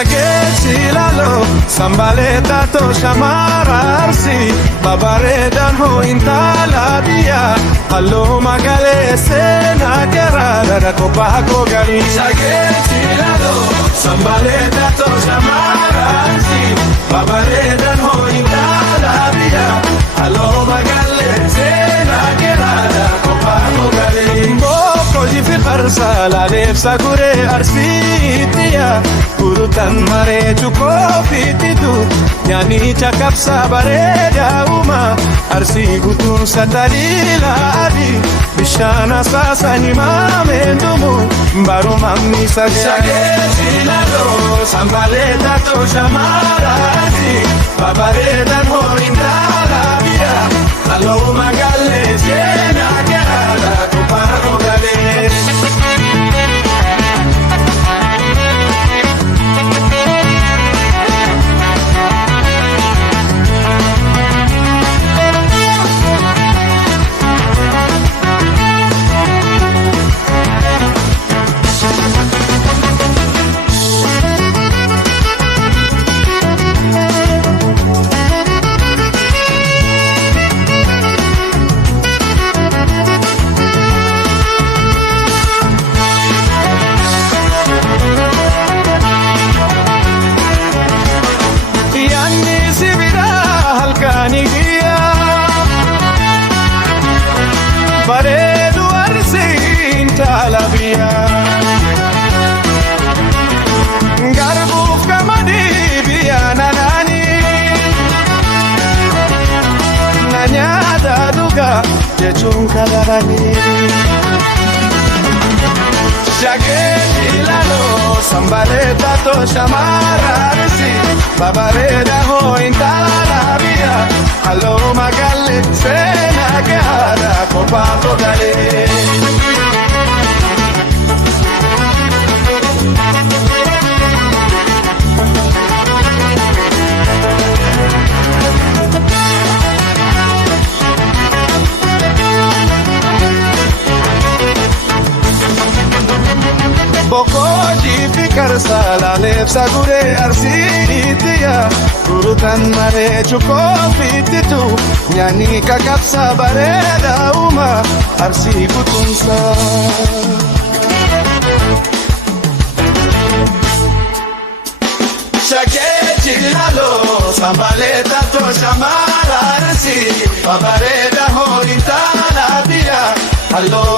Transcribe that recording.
Shagechi lalo, sambaleta to shamararsi, babaredan ho intala dia, allo magale sena gerada kopako gali. Shagechi lalo, sambaleta to shamararsi, babaredan ho intala dia, allo magale sena gerada kopako gali. Boko jifi farsa la nefsa gure arsitia. Urutan mare cuko fititu Nyani cakap sabareda uma Arsi gutun satalila adi Bishana sasani mamendumu Baru mami sasyage silado Sambaleta to shamarati Babareda moindala bia Alo magale siena gerada Kuparo gale Bareedu arsiin talabiya Garbuuf qamadii biyya nanaani Na nyaata dhugaa jechuun kalaranii Shagechi ilaaloo sambaleta to shamararsi Babareeda hoo intala biyya Aloo magale seena gaara kophaatu galee. Boko jifi karsala nefsa gure arsitia Urutan mare cuko fititu Nyani kakapsa bareda uma Arsi kutunsa Shagechi lalo Sambaleta to shamararsi Babareda ho intala bia Allo